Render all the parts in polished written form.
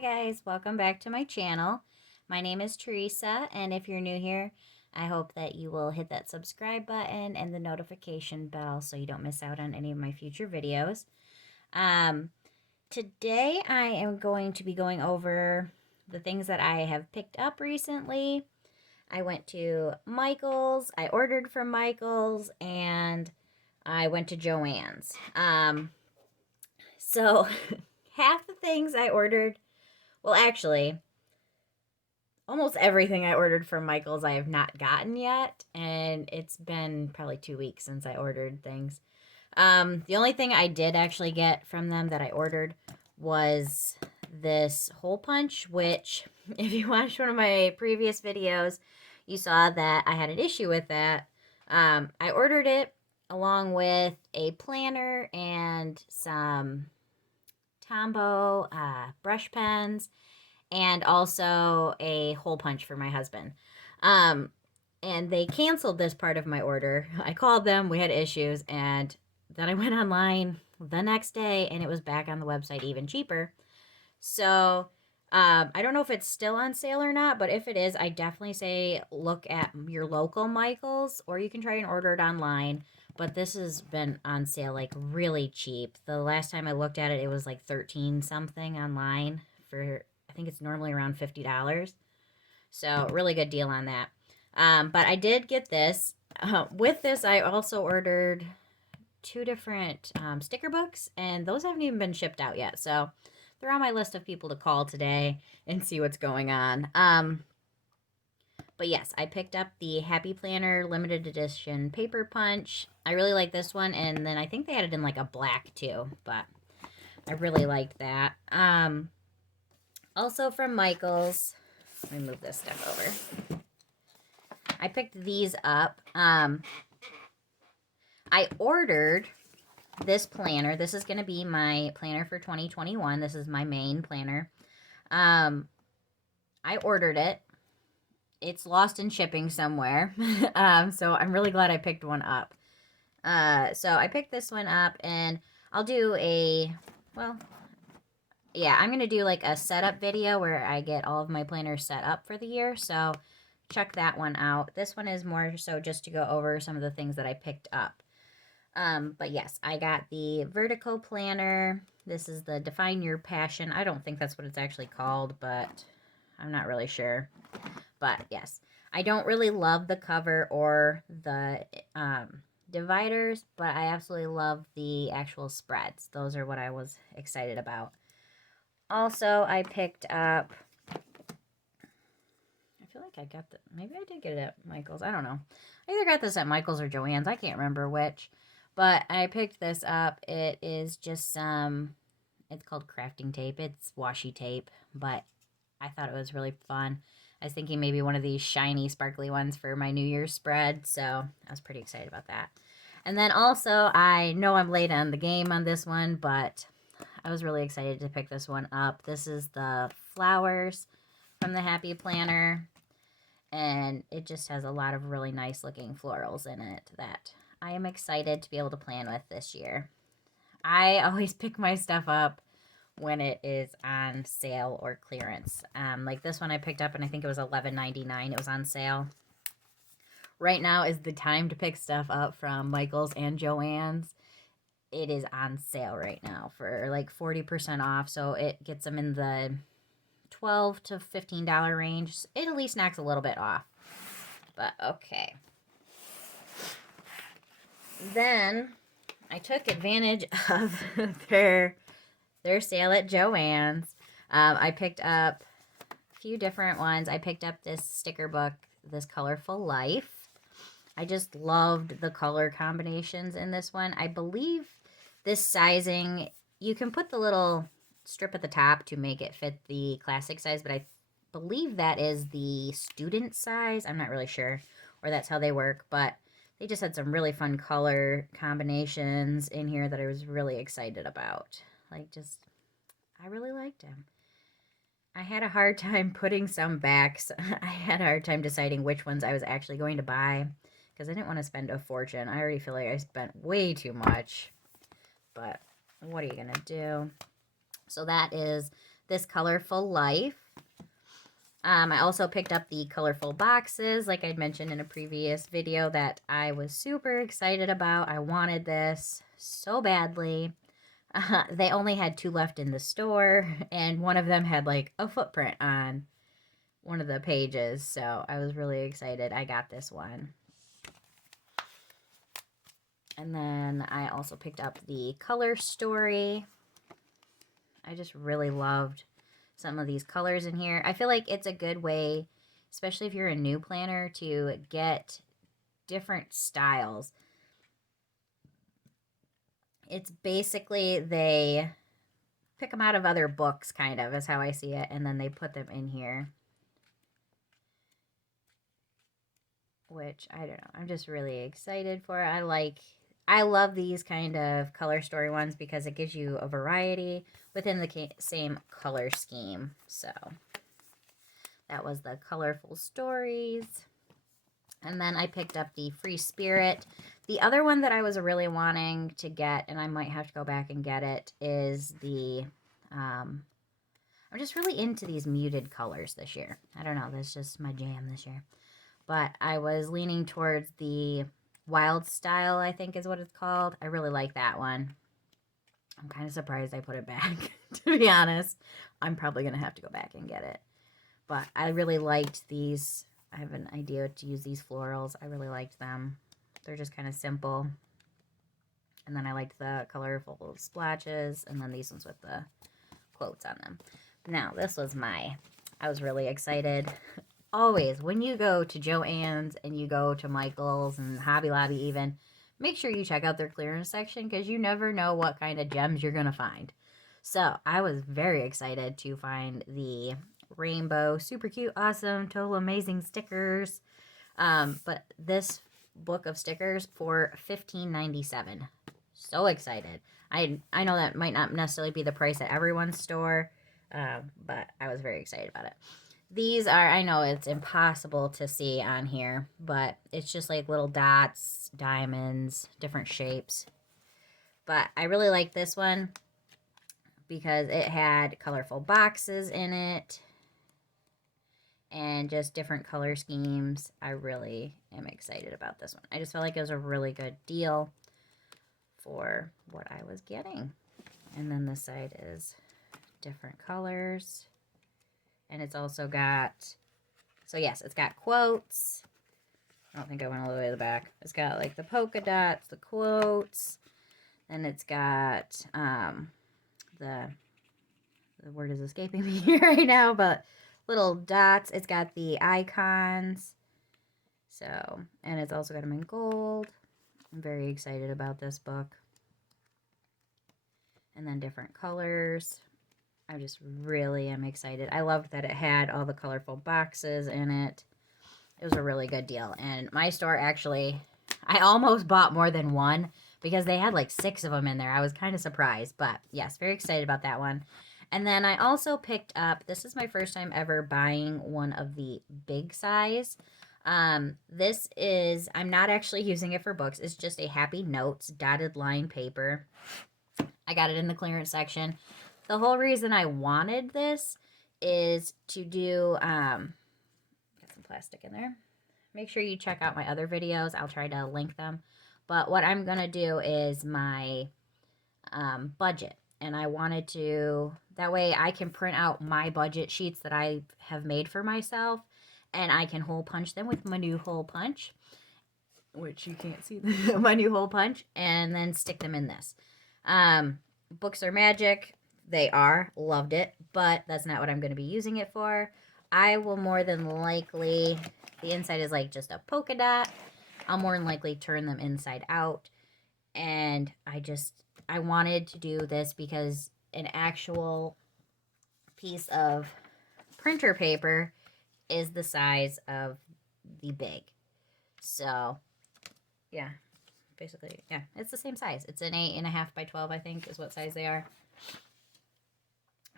Hi guys, welcome back to my channel. My name is Teresa, and if you're new here, I hope that you will hit that subscribe button and the notification bell so you don't miss out on any of my future videos. Um, Today I am going to be going over the things that I have picked up recently. I went to Michael's, I ordered from Michael's, and I went to Joann's. So half the things I ordered, well, actually, almost everything I ordered from Michael's I have not gotten yet, and it's been probably 2 weeks since I ordered things. The only thing I did actually get from them that I ordered was this hole punch, which, if you watched one of my previous videos, you saw that I had an issue with that. I ordered it along with a planner and some Tombow brush pens and also a hole punch for my husband. Um, and they canceled this part of my order. I called them, we had issues, and then I went online the next day and it was back on the website even cheaper. So I don't know if it's still on sale or not, but if it is, I definitely say look at your local Michaels, or you can try and order it online. But this has been on sale like really cheap. The last time I looked at it, it was like 13 something online for, I think it's normally around $50. So really good deal on that. But I did get this. With this, I also ordered two different sticker books, and those haven't even been shipped out yet. So they're on my list of people to call today and see what's going on. But yes, I picked up the Happy Planner limited edition paper punch. I really like this one, and then I think they had it in like a black too, but I really liked that. Also from Michael's, let me move this stuff over. I picked these up. I ordered this planner. This is going to be my planner for 2021. This is my main planner. I ordered it. It's lost in shipping somewhere. So I'm really glad I picked one up. So I picked this one up, and I'll do I'm going to do like a setup video where I get all of my planners set up for the year. So check that one out. This one is more so just to go over some of the things that I picked up. But yes, I got the Vertigo planner. This is the Define Your Passion. I don't think that's what it's actually called, but I'm not really sure. But yes, I don't really love the cover or the dividers, but I absolutely love the actual spreads. Those are what I was excited about. Also, I picked up, I feel like I got maybe I did get it at Michael's. I don't know. I either got this at Michael's or Joann's. I can't remember which. But I picked this up. It is just some, it's called crafting tape. It's washi tape, but I thought it was really fun. I was thinking maybe one of these shiny, sparkly ones for my New Year's spread, so I was pretty excited about that. And then also, I know I'm late on the game on this one, but I was really excited to pick this one up. This is the flowers from the Happy Planner, and it just has a lot of really nice looking florals in it that I am excited to be able to plan with this year. I always pick my stuff up when it is on sale or clearance. Like this one I picked up, and I think it was $11.99. It was on sale. Right now is the time to pick stuff up from Michael's and Joann's. It is on sale right now for like 40% off, so it gets them in the $12 to $15 range. It at least knocks a little bit off. But okay. Then I took advantage of their sale at Joann's. I picked up a few different ones. I picked up this sticker book, this Colorful Life. I just loved the color combinations in this one. I believe this sizing, you can put the little strip at the top to make it fit the classic size, but I believe that is the student size. I'm not really sure, or that's how they work, but they just had some really fun color combinations in here that I was really excited about. Like, just, I really liked them. I had a hard time putting some back. I had a hard time deciding which ones I was actually going to buy because I didn't want to spend a fortune. I already feel like I spent way too much, but what are you going to do? So that is This Colorful Life. I also picked up the colorful boxes, like I'd mentioned in a previous video, that I was super excited about. I wanted this so badly. They only had 2 left in the store, and one of them had like a footprint on one of the pages, so I was really excited. I got this one. And then I also picked up the Color Story. I just really loved some of these colors in here. I feel like it's a good way, especially if you're a new planner, to get different styles. It's basically they pick them out of other books, kind of, is how I see it, and then they put them in here. Which, I don't know, I'm just really excited for it. I love these kind of color story ones because it gives you a variety within the same color scheme. So that was the Colorful Stories. And then I picked up the Free Spirit. The other one that I was really wanting to get, and I might have to go back and get it, is the, I'm just really into these muted colors this year. I don't know, that's just my jam this year. But I was leaning towards the Wild Style, I think is what it's called. I really like that one. I'm kind of surprised I put it back, to be honest. I'm probably going to have to go back and get it. But I really liked these. I have an idea to use these florals. I really liked them. They're just kind of simple. And then I liked the colorful splotches. And then these ones with the quotes on them. Now, this was I was really excited. Always, when you go to Joann's and you go to Michael's and Hobby Lobby even, make sure you check out their clearance section because you never know what kind of gems you're going to find. So I was very excited to find the rainbow, super cute, awesome, total amazing stickers. But this book of stickers for $15.97. So excited. I know that might not necessarily be the price at everyone's store, but I was very excited about it. These are, I know it's impossible to see on here, but it's just like little dots, diamonds, different shapes. But I really like this one because it had colorful boxes in it and just different color schemes. I really am excited about this one. I just felt like it was a really good deal for what I was getting. And then this side is different colors. And it's also got, so yes, it's got quotes. I don't think I went all the way to the back. It's got like the polka dots, the quotes. Then it's got the word is escaping me right now, but little dots. It's got the icons. So, and it's also got them in gold. I'm very excited about this book. And then different colors. I just really am excited. I loved that it had all the colorful boxes in it. It was a really good deal. And my store actually, I almost bought more than one because they had like 6 of them in there. I was kind of surprised, but yes, very excited about that one. And then I also picked up, this is my first time ever buying one of the big size. This is, I'm not actually using it for books. It's just a Happy Notes dotted line paper. I got it in the clearance section. The whole reason I wanted this is to do, got some plastic in there. Make sure you check out my other videos. I'll try to link them. But what I'm going to do is my budget. And I wanted to, that way I can print out my budget sheets that I have made for myself. And I can hole punch them with my new hole punch. Which you can't see, my new hole punch. And then stick them in this. Books are magic. They are. Loved it. But that's not what I'm going to be using it for. I will more than likely, the inside is like just a polka dot. I'll more than likely turn them inside out. And I wanted to do this because an actual piece of printer paper is the size of the big. So, yeah. Basically, yeah. It's the same size. It's an 8.5 by 12, I think, is what size they are.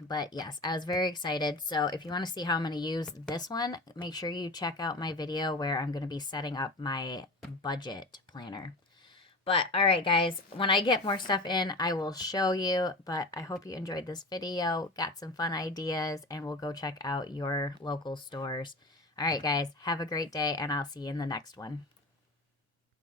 But yes, I was very excited. So if you want to see how I'm going to use this one, make sure you check out my video where I'm going to be setting up my budget planner. But all right, guys, when I get more stuff in, I will show you. But I hope you enjoyed this video, got some fun ideas, and we'll go check out your local stores. All right, guys, have a great day, and I'll see you in the next one.